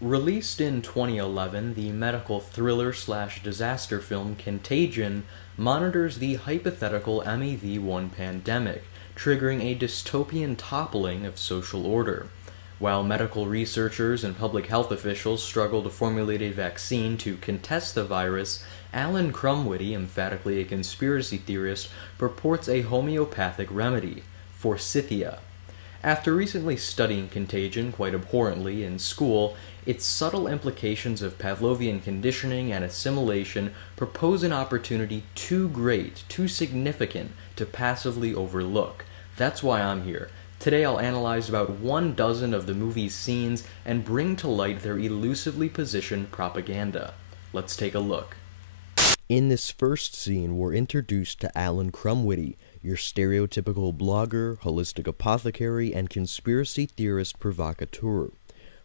Released in 2011, the medical thriller/disaster film Contagion monitors the hypothetical MEV-1 pandemic, triggering a dystopian toppling of social order. While medical researchers and public health officials struggle to formulate a vaccine to contest the virus, Alan Krumwiede, emphatically a conspiracy theorist, purports a homeopathic remedy, forsythia. After recently studying Contagion quite abhorrently in school, its subtle implications of Pavlovian conditioning and assimilation propose an opportunity too great, too significant, to passively overlook. That's why I'm here. Today I'll analyze about 1 dozen of the movie's scenes and bring to light their elusively positioned propaganda. Let's take a look. In this first scene, we're introduced to Alan Krumwiede, your stereotypical blogger, holistic apothecary, and conspiracy theorist provocateur.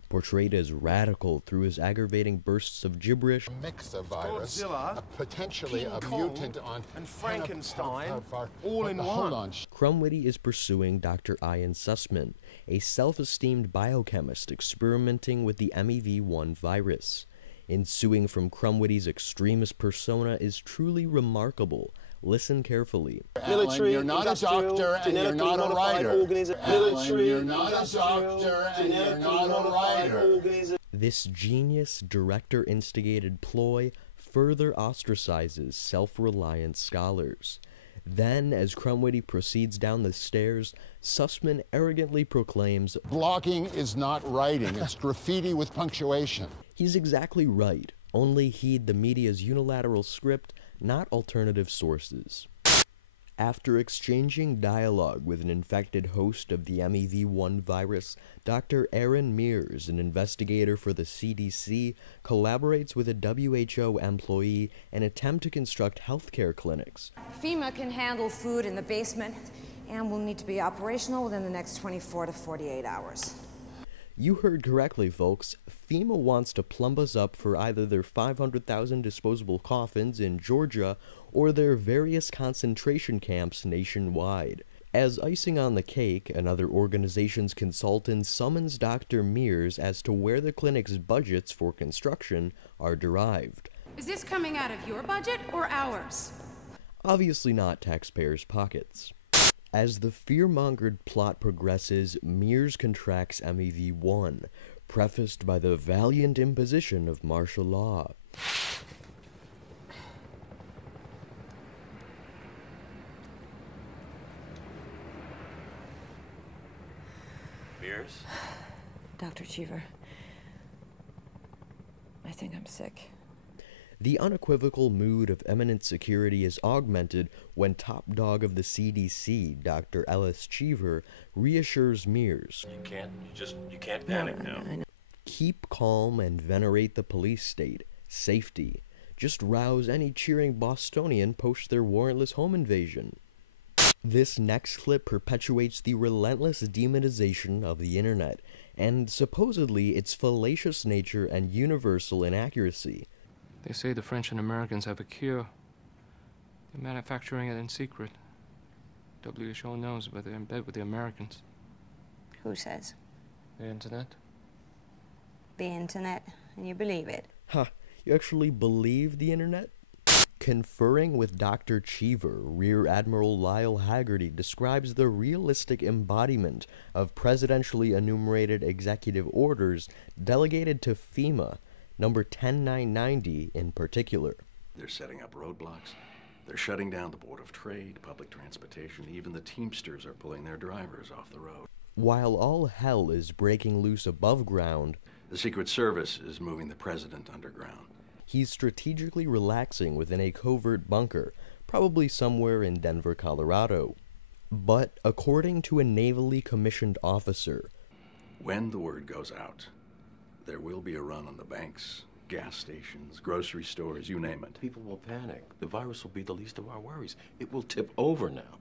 Portrayed as radical through his aggravating bursts of gibberish, a mix of virus, Godzilla, potentially King a Kong, mutant on and Frankenstein, all in hold one. on. Krumwiede is pursuing Dr. Ian Sussman, a self-esteemed biochemist experimenting with the MEV-1 virus. Ensuing from Krumwiede's extremist persona is truly remarkable. Listen carefully. Military, you're not a doctor and you're not a writer. Military, you're not a doctor and you're not a writer. This genius, director-instigated ploy further ostracizes self-reliant scholars. Then, as Krumwiede proceeds down the stairs, Sussman arrogantly proclaims, Blogging is not writing, it's graffiti with punctuation. He's exactly right. Only heed the media's unilateral script, not alternative sources. After exchanging dialogue with an infected host of the MEV-1 virus, Dr. Aaron Mears, an investigator for the CDC, collaborates with a WHO employee in an attempt to construct healthcare clinics. FEMA can handle food in the basement and will need to be operational within the next 24 to 48 hours. You heard correctly, folks. FEMA wants to plumb us up for either their 500,000 disposable coffins in Georgia or their various concentration camps nationwide. As icing on the cake, another organization's consultant summons Dr. Mears as to where the clinic's budgets for construction are derived. Is this coming out of your budget or ours? Obviously not taxpayers' pockets. As the fear-mongered plot progresses, Mears contracts MEV-1, prefaced by the valiant imposition of martial law. Mears? Dr. Cheever, I think I'm sick. The unequivocal mood of imminent security is augmented when top dog of the CDC, Dr. Ellis Cheever, reassures Mears. You can't panic now. Keep calm and venerate the police state. Safety. Just rouse any cheering Bostonian post their warrantless home invasion. This next clip perpetuates the relentless demonization of the internet, and supposedly its fallacious nature and universal inaccuracy. They say the French and Americans have a cure. They're manufacturing it in secret. WHO knows, but they're in bed with the Americans. Who says? The internet. The internet, and you believe it? Ha, you actually believe the internet? Conferring with Dr. Cheever, Rear Admiral Lyle Haggerty describes the realistic embodiment of presidentially enumerated executive orders delegated to FEMA, number 10990 in particular. They're setting up roadblocks. They're shutting down the Board of Trade, public transportation. Even the Teamsters are pulling their drivers off the road. While all hell is breaking loose above ground, The Secret Service is moving the president underground. he's strategically relaxing within a covert bunker, probably somewhere in Denver, Colorado. But according to a navally commissioned officer, When the word goes out, there will be a run on the banks, gas stations, grocery stores, you name it. People will panic. The virus will be the least of our worries. It will tip over now.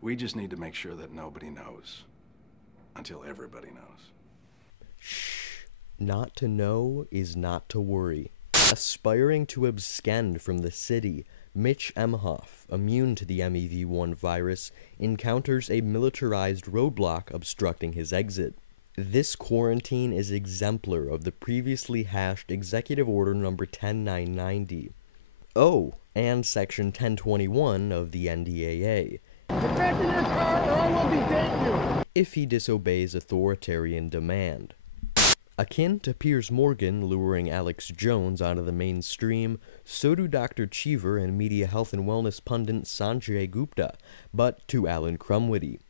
We just need to make sure that nobody knows until everybody knows. shh, not to know is not to worry. Aspiring to abscond from the city, Mitch Emhoff, immune to the MEV-1 virus, encounters a militarized roadblock obstructing his exit. This quarantine is exemplar of the previously hashed Executive Order number 10990. Oh, and Section 1021 of the NDAA. Get back in your car or I will detain you! If he disobeys authoritarian demand. Akin to Piers Morgan luring Alex Jones onto the mainstream, so do Dr. Cheever and media health and wellness pundit Sanjay Gupta, but to Alan Krumwiede.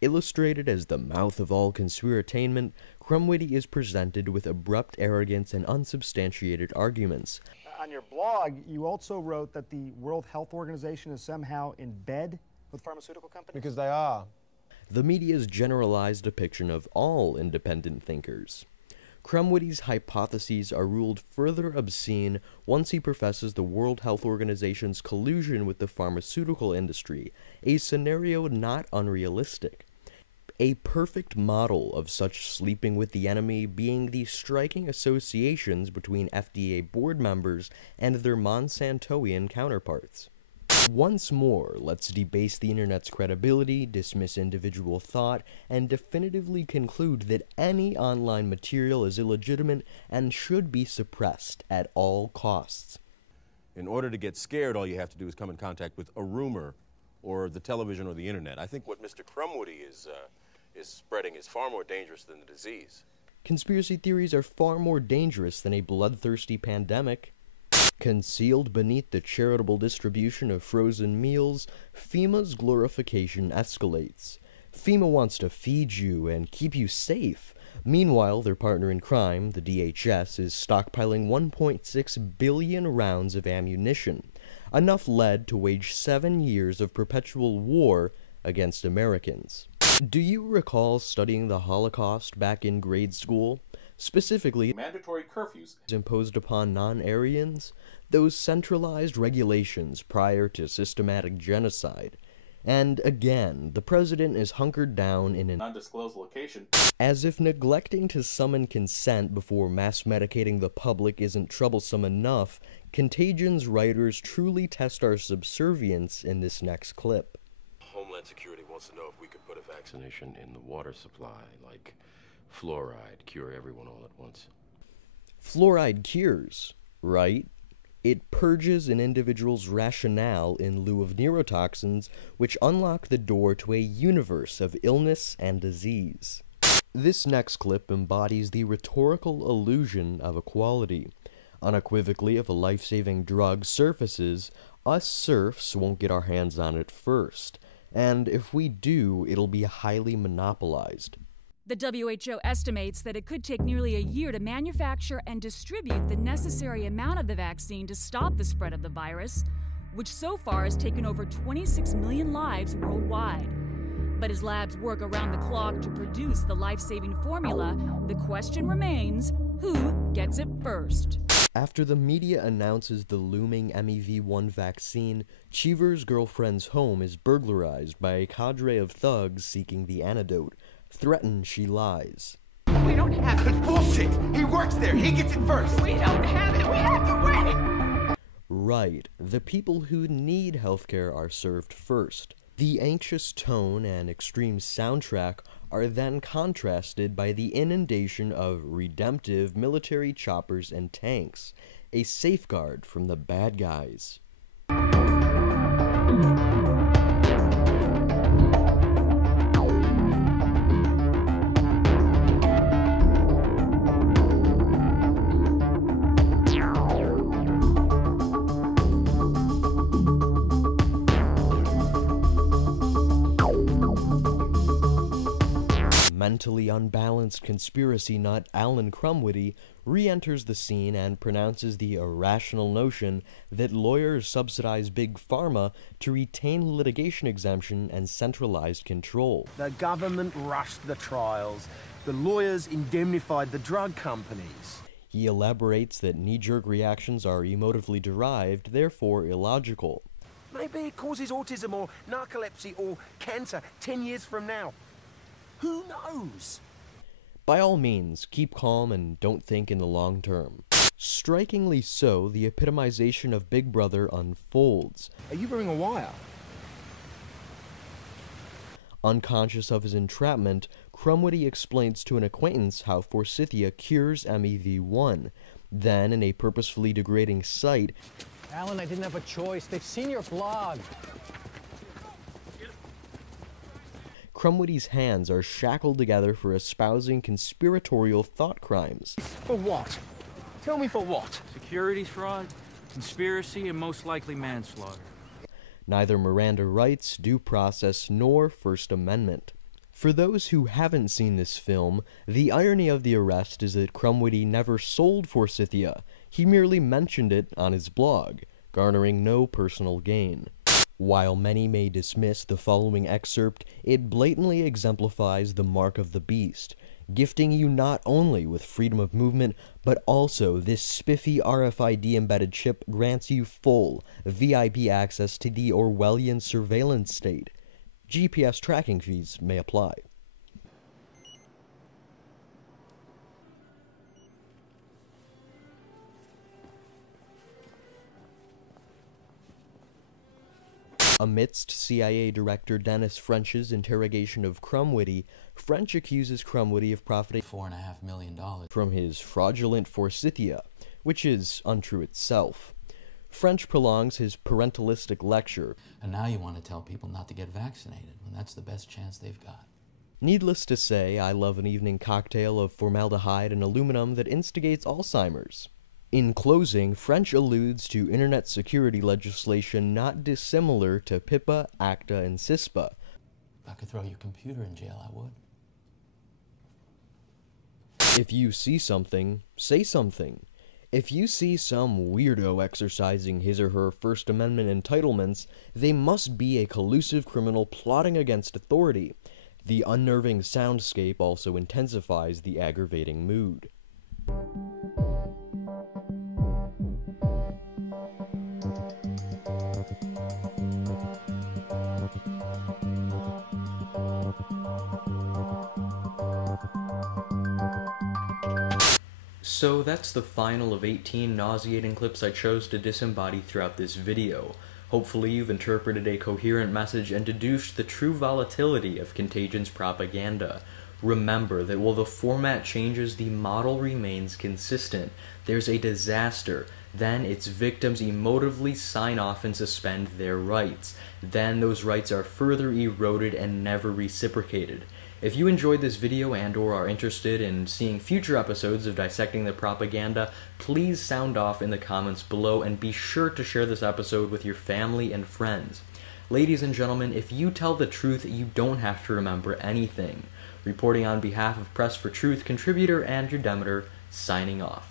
Illustrated as the mouth of all conspiratainment, Krumwiede is presented with abrupt arrogance and unsubstantiated arguments. On your blog, you also wrote that the World Health Organization is somehow in bed with pharmaceutical companies? Because they are. The media's generalized depiction of all independent thinkers. Krumwiede's hypotheses are ruled further obscene once he professes the World Health Organization's collusion with the pharmaceutical industry, a scenario not unrealistic. A perfect model of such sleeping with the enemy being the striking associations between FDA board members and their Monsantoian counterparts. Once more, let's debase the internet's credibility, dismiss individual thought, and definitively conclude that any online material is illegitimate and should be suppressed at all costs. In order to get scared, all you have to do is come in contact with a rumor or the television or the internet. I think what Mr. Krumwiede is spreading is far more dangerous than the disease. Conspiracy theories are far more dangerous than a bloodthirsty pandemic. Concealed beneath the charitable distribution of frozen meals, FEMA's glorification escalates. FEMA wants to feed you and keep you safe. Meanwhile, their partner in crime, the DHS, is stockpiling 1.6 billion rounds of ammunition, enough lead to wage 7 years of perpetual war against Americans. Do you recall studying the Holocaust back in grade school? Specifically, mandatory curfews imposed upon non-Aryans, those centralized regulations prior to systematic genocide. And again, the president is hunkered down in an undisclosed location. As if neglecting to summon consent before mass medicating the public isn't troublesome enough, Contagion's writers truly test our subservience in this next clip. Homeland Security wants to know if we could put a vaccination in the water supply, like fluoride, cure everyone all at once. Fluoride cures, right? It purges an individual's rationale in lieu of neurotoxins, which unlock the door to a universe of illness and disease. This next clip embodies the rhetorical illusion of equality. Unequivocally, if a life-saving drug surfaces, us serfs won't get our hands on it first. And if we do, it'll be highly monopolized. The WHO estimates that it could take nearly a year to manufacture and distribute the necessary amount of the vaccine to stop the spread of the virus, which so far has taken over 26 million lives worldwide. But as labs work around the clock to produce the life-saving formula, the question remains, who gets it first? After the media announces the looming MEV-1 vaccine, Cheever's girlfriend's home is burglarized by a cadre of thugs seeking the antidote. Threatened, she lies. We don't have it. Bullshit! He works there. He gets it first. We don't have it. We have to wait. Right. The people who need healthcare are served first. The anxious tone and extreme soundtrack are then contrasted by the inundation of redemptive military choppers and tanks, a safeguard from the bad guys. Mentally unbalanced conspiracy nut Alan Krumwiede re-enters the scene and pronounces the irrational notion that lawyers subsidize Big Pharma to retain litigation exemption and centralized control. The government rushed the trials. The lawyers indemnified the drug companies. He elaborates that knee-jerk reactions are emotively derived, therefore illogical. Maybe it causes autism or narcolepsy or cancer 10 years from now. Who knows? By all means, keep calm and don't think in the long term. Strikingly so, the epitomization of Big Brother unfolds. Are you wearing a wire? Unconscious of his entrapment, Krumwiede explains to an acquaintance how forsythia cures MEV1. Then, in a purposefully degrading sight, Alan, I didn't have a choice. They've seen your blog. Krumwiede's hands are shackled together for espousing conspiratorial thought crimes. For what? Tell me for what? Securities fraud, conspiracy, and most likely manslaughter. Neither Miranda rights, due process, nor First Amendment. For those who haven't seen this film, the irony of the arrest is that Krumwiede never sold forsythia. He merely mentioned it on his blog, garnering no personal gain. While many may dismiss the following excerpt, it blatantly exemplifies the mark of the beast, gifting you not only with freedom of movement, but also this spiffy RFID-embedded chip grants you full, VIP access to the Orwellian surveillance state. GPS tracking fees may apply. Amidst CIA Director Dennis French's interrogation of Krumwiede, French accuses Krumwiede of profiting $4.5 million from his fraudulent forsythia, which is untrue itself. French prolongs his parentalistic lecture. And now you want to tell people not to get vaccinated, when that's the best chance they've got. Needless to say, I love an evening cocktail of formaldehyde and aluminum that instigates Alzheimer's. In closing, French alludes to internet security legislation not dissimilar to PIPA, ACTA, and CISPA. If I could throw your computer in jail, I would. If you see something, say something. If you see some weirdo exercising his or her First Amendment entitlements, they must be a collusive criminal plotting against authority. The unnerving soundscape also intensifies the aggravating mood. So that's the final of 18 nauseating clips I chose to disembody throughout this video. Hopefully you've interpreted a coherent message and deduced the true volatility of Contagion's propaganda. Remember that while the format changes, the model remains consistent. There's a disaster, then its victims emotively sign off and suspend their rights. Then those rights are further eroded and never reciprocated. If you enjoyed this video and/or are interested in seeing future episodes of Dissecting the Propaganda, please sound off in the comments below and be sure to share this episode with your family and friends. Ladies and gentlemen, if you tell the truth, you don't have to remember anything. Reporting on behalf of Press for Truth contributor Andrew Demeter, signing off.